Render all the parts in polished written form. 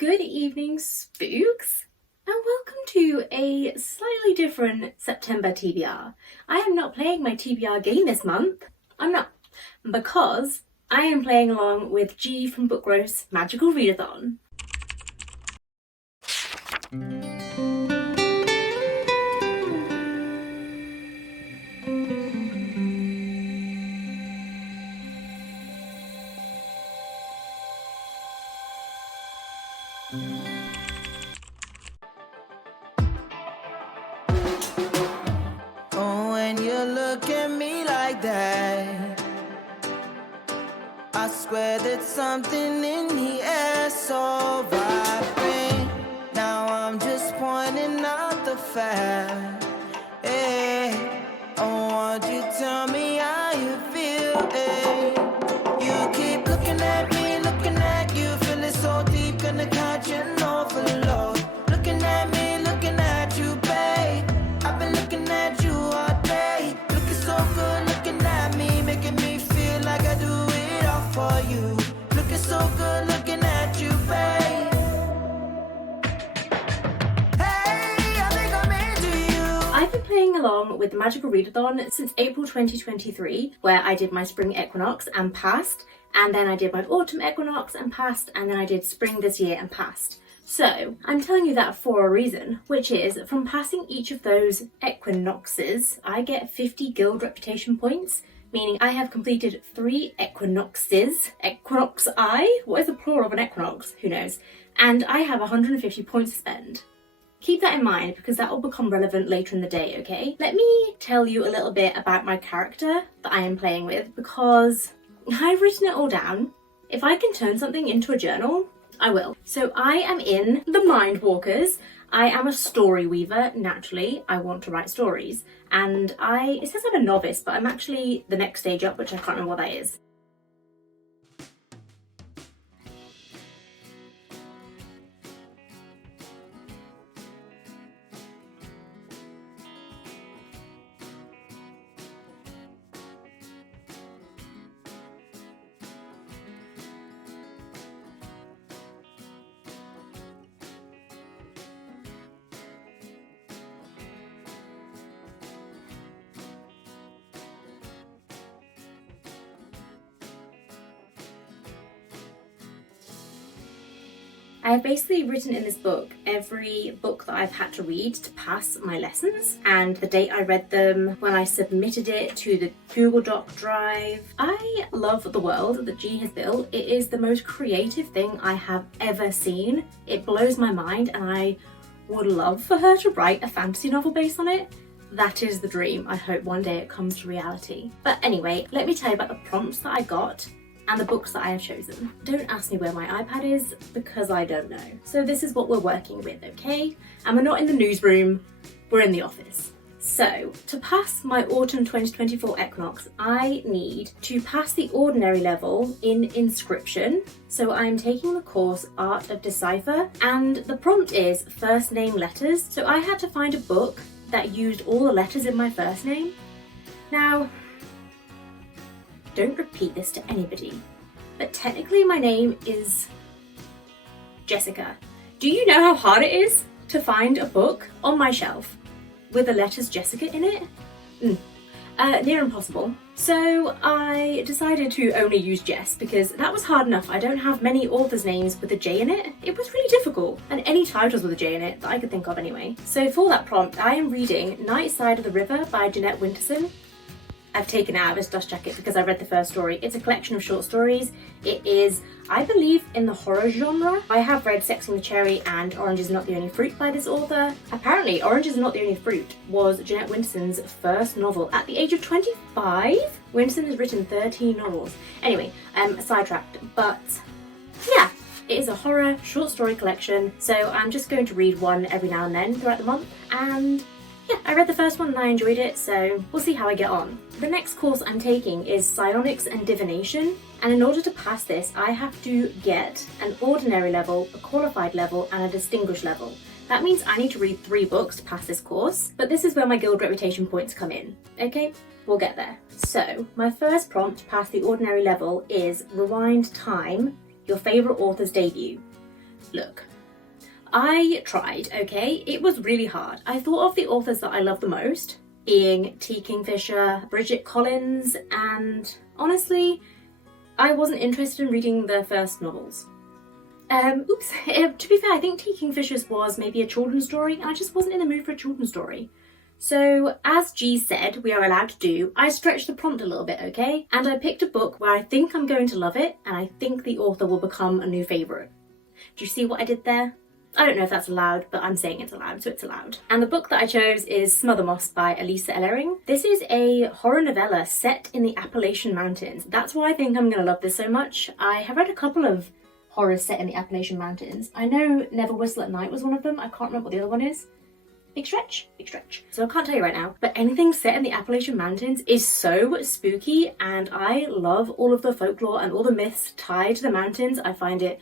Good evening, spooks, and welcome to a slightly different September TBR. I am not playing my TBR game this month. I'm not, because I am playing along with G from Bookgross Magical Readathon. Oh, when you look at me like that, I swear that something in the air so vibrant. Now I'm just pointing out the fact. Hey, oh, won't you tell me how you feel? Hey, you keep looking at me, looking at you, feeling so deep, gonna catch an overload. Looking at me, looking at you, babe. I've been looking at you all day. Looking so good, looking at me, making me feel like I do it all for you. Looking so good, looking at you, babe. Hey, I think I'm into you. I've been playing along with the Magical Readathon since April 2023, where I did my spring equinox and passed, and then I did my autumn equinox and passed, and then I did spring this year and passed. So, I'm telling you that for a reason, which is, from passing each of those equinoxes, I get 50 guild reputation points, meaning I have completed 3 equinoxes. Equinox-I? What is the plural of an equinox? Who knows? And I have 150 points to spend. Keep that in mind, because that will become relevant later in the day, okay? Let me tell you a little bit about my character that I am playing with, because I've written it all down. If I can turn something into a journal, I will. So I am in the Mindwalkers. I am a story weaver, naturally. I want to write stories. And it says I'm a novice, but I'm actually the next stage up, which I can't remember what that is. I have basically written in this book every book that I've had to read to pass my lessons, and the date I read them, when I submitted it to the Google Doc drive. I love the world that G has built. It is the most creative thing I have ever seen. It blows my mind, and I would love for her to write a fantasy novel based on it. That is the dream. I hope one day it comes to reality. But anyway, let me tell you about the prompts that I got and the books that I have chosen. Don't ask me where my iPad is, because I don't know. So this is what we're working with, okay? And we're not in the newsroom, we're in the office. So, to pass my autumn 2024 equinox, I need to pass the ordinary level in Inscription. So I'm taking the course Art of Decipher, and the prompt is first name letters. So I had to find a book that used all the letters in my first name. Now, don't repeat this to anybody, but technically my name is Jessica. Do you know how hard it is to find a book on my shelf with the letters Jessica in it? Near impossible. So I decided to only use Jess, because that was hard enough. I don't have many authors' names with a J in it. It was really difficult, and any titles with a J in it that I could think of anyway. So for that prompt, I am reading Night Side of the River by Jeanette Winterson. I've taken it out of its dust jacket because I read the first story. It's a collection of short stories. It is, I believe, in the horror genre. I have read Sex and the Cherry and Orange is Not the Only Fruit by this author. Apparently, Orange is Not the Only Fruit was Jeanette Winterson's first novel at the age of 25. Winterson has written 13 novels. Anyway, sidetracked, but yeah. It is a horror short story collection, so I'm just going to read one every now and then throughout the month, and yeah, I read the first one and I enjoyed it, so we'll see how I get on. The next course I'm taking is Psionics Divination, and in order to pass this, I have to get an ordinary level, a qualified level, and a distinguished level. That means I need to read 3 books to pass this course, but this is where my guild reputation points come in. Okay, we'll get there. So, my first prompt to pass the ordinary level is Rewind Time, your favourite author's debut. Look, I tried, okay? It was really hard. I thought of the authors that I love the most, being T. Kingfisher, Bridget Collins, and honestly, I wasn't interested in reading their first novels. To be fair, I think T. Kingfisher's was maybe a children's story, and I just wasn't in the mood for a children's story. So, as G said we are allowed to do, I stretched the prompt a little bit, okay? And I picked a book where I think I'm going to love it, and I think the author will become a new favourite. Do you see what I did there? I don't know if that's allowed, but I'm saying it's allowed, so it's allowed. And the book that I chose is Smother Moss by Elisa Ellering. This is a horror novella set in the Appalachian Mountains. That's why I think I'm going to love this so much. I have read a couple of horrors set in the Appalachian Mountains. I know Never Whistle at Night was one of them. I can't remember what the other one is. Big stretch, big stretch. So I can't tell you right now, but anything set in the Appalachian Mountains is so spooky, and I love all of the folklore and all the myths tied to the mountains. I find it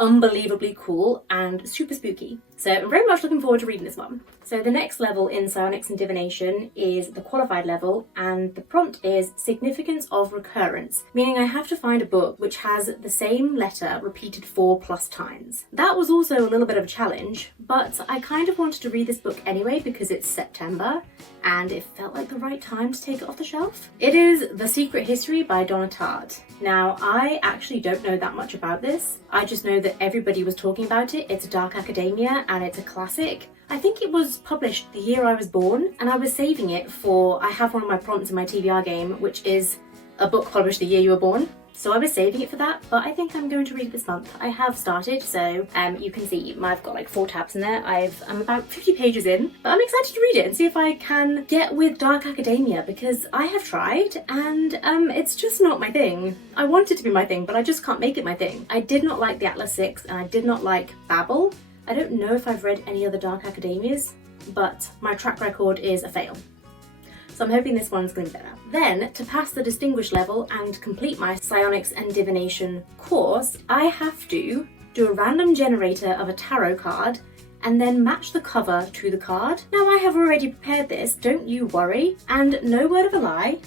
unbelievably cool and super spooky. So I'm very much looking forward to reading this one. So the next level in Psionics and Divination is the qualified level, and the prompt is significance of recurrence, meaning I have to find a book which has the same letter repeated 4+ times. That was also a little bit of a challenge, but I kind of wanted to read this book anyway because it's September and it felt like the right time to take it off the shelf. It is The Secret History by Donna Tartt. Now, I actually don't know that much about this. I just know that everybody was talking about it. It's a dark academia and it's a classic. I think it was published the year I was born, and I was saving it for, I have one of my prompts in my TBR game, which is a book published the year you were born. So I was saving it for that, but I think I'm going to read it this month. I have started, so you can see I've got like 4 tabs in there. I'm about 50 pages in, but I'm excited to read it and see if I can get with dark academia, because I have tried and it's just not my thing. I want it to be my thing, but I just can't make it my thing. I did not like the Atlas 6 and I did not like Babel. I don't know if I've read any other dark academias, but my track record is a fail. So I'm hoping this one's going to be better. Then, to pass the Distinguished level and complete my Psionics and Divination course, I have to do a random generator of a tarot card and then match the cover to the card. Now, I have already prepared this, don't you worry, and no word of a lie,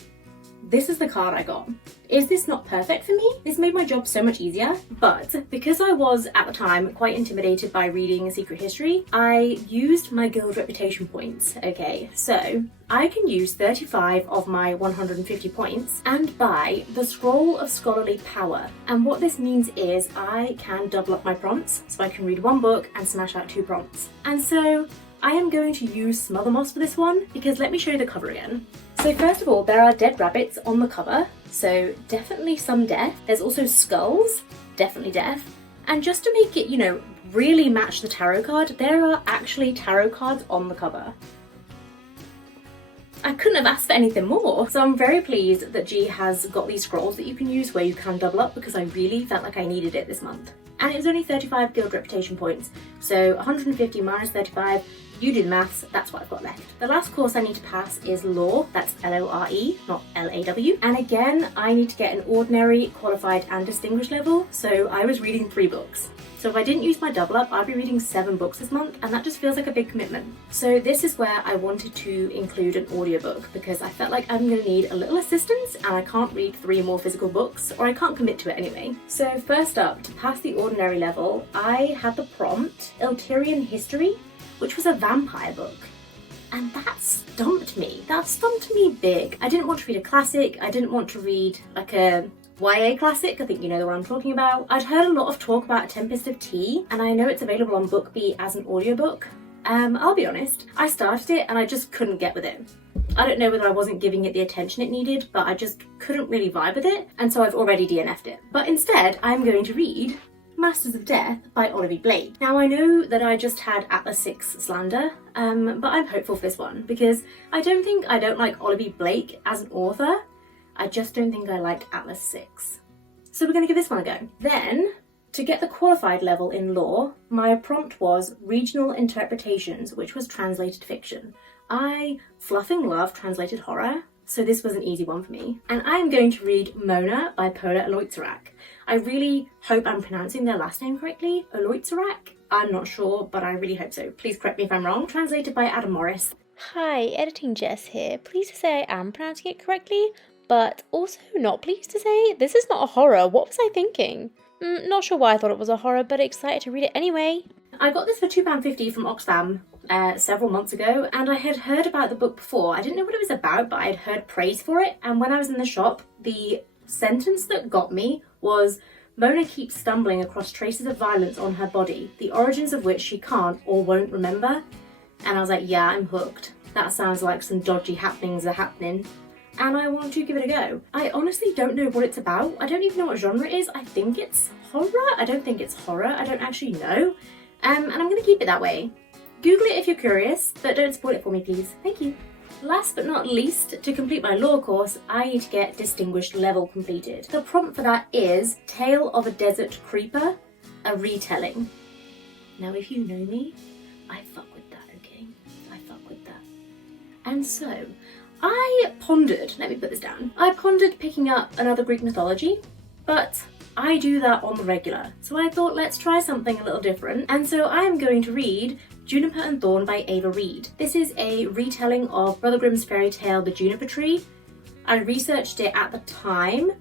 this is the card I got. Is this not perfect for me? This made my job so much easier, but because I was at the time quite intimidated by reading Secret History, I used my guild reputation points. Okay, so I can use 35 of my 150 points and buy the Scroll of Scholarly Power. And what this means is I can double up my prompts, so I can read 1 book and smash out 2 prompts. And so I am going to use Smother Moss for this one, because let me show you the cover again. So first of all, there are dead rabbits on the cover, so definitely some death. There's also skulls, definitely death. And just to make it, really match the tarot card, there are actually tarot cards on the cover. I couldn't have asked for anything more. So I'm very pleased that G has got these scrolls that you can use where you can double up, because I really felt like I needed it this month. And it was only 35 guild reputation points, so 150 minus 35, you do the maths, that's what I've got left. The last course I need to pass is Law, that's L-O-R-E, not L-A-W. And again, I need to get an ordinary, qualified and distinguished level, so I was reading 3 books. So if I didn't use my double up, I'd be reading 7 books this month, and that just feels like a big commitment. So this is where I wanted to include an audiobook, because I felt like I'm going to need a little assistance and I can't read 3 more physical books, or I can't commit to it anyway. So first up, to pass the ordinary level, I had the prompt Eltyrian History, which was a vampire book. And that stumped me. That stumped me big. I didn't want to read a classic. I didn't want to read like a YA classic. I think you know the one I'm talking about. I'd heard a lot of talk about Tempest of Tea, and I know it's available on BookBeat as an audiobook. I'll be honest, I started it and I just couldn't get with it. I don't know whether I wasn't giving it the attention it needed, but I just couldn't really vibe with it, and so I've already DNF'd it. But instead, I'm going to read Masters of Death by Orilium Academy. Now I know that I just had Atlas 6 slander, but I'm hopeful for this one, because I don't think I don't like Orilium Academy as an author, I just don't think I liked Atlas 6. So we're going to give this one a go. Then, to get the qualified level in Law, my prompt was Regional Interpretations, which was translated fiction. I fluffing love translated horror, so this was an easy one for me. And I am going to read Mona by Pola Aloitzerak. I really hope I'm pronouncing their last name correctly, Aloitzerak. I'm not sure, but I really hope so. Please correct me if I'm wrong. Translated by Adam Morris. Hi, Editing Jess here. Pleased to say I am pronouncing it correctly, but also not pleased to say this is not a horror. What was I thinking? Not sure why I thought it was a horror, but excited to read it anyway. I got this for £2.50 from Oxfam several months ago, and I had heard about the book before. I didn't know what it was about, but I'd heard praise for it, and when I was in the shop, the sentence that got me was, Mona keeps stumbling across traces of violence on her body, the origins of which she can't or won't remember. And I was like, yeah, I'm hooked. That sounds like some dodgy happenings are happening, and I want to give it a go. I honestly don't know what it's about. I don't even know what genre it is. I think it's horror. I don't think it's horror. I don't actually know. And I'm going to keep it that way. Google it if you're curious, but don't spoil it for me, please. Thank you. Last but not least, to complete my law course, I need to get Distinguished level completed. The prompt for that is Tale of a Desert Creeper, a retelling. Now, if you know me, I fuck with that, okay? I fuck with that. And so, I pondered, let me put this down, I pondered picking up another Greek mythology, but I do that on the regular. So I thought, let's try something a little different. And so I'm going to read Juniper and Thorn by Ava Reid. This is a retelling of Brother Grimm's fairy tale, The Juniper Tree. I researched it at the time,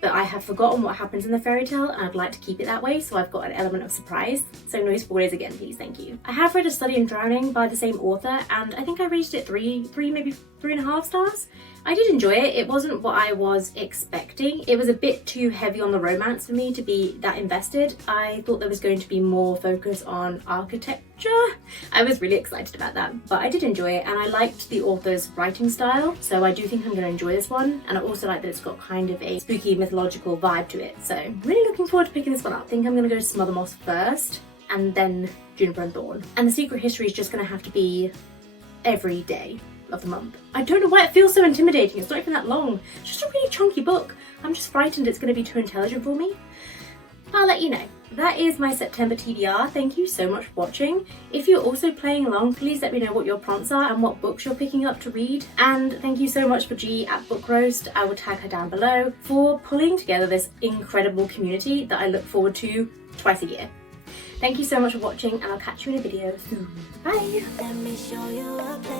but I have forgotten what happens in the fairy tale and I'd like to keep it that way, so I've got an element of surprise. So no spoilers again, please, thank you. I have read A Study in Drowning by the same author, and I think I rated it three, maybe 3.5 stars. I did enjoy it. It wasn't what I was expecting. It was a bit too heavy on the romance for me to be that invested. I thought there was going to be more focus on architecture. I was really excited about that, but I did enjoy it, and I liked the author's writing style, so I do think I'm going to enjoy this one. And I also like that it's got kind of a spooky mythological vibe to it, so really looking forward to picking this one up. I think I'm going to go to Smother Moss first, and then Juniper and Thorn. And the secret history is just going to have to be every day of the month. I don't know why it feels so intimidating. It's not even that long. It's just a really chunky book. I'm just frightened it's going to be too intelligent for me. I'll let you know. That is my September TBR. Thank you so much for watching. If you're also playing along, please let me know what your prompts are and what books you're picking up to read. And thank you so much for G at Book Roast, I will tag her down below, for pulling together this incredible community that I look forward to twice a year. Thank you so much for watching, and I'll catch you in a video soon. Bye! Let me show you a place.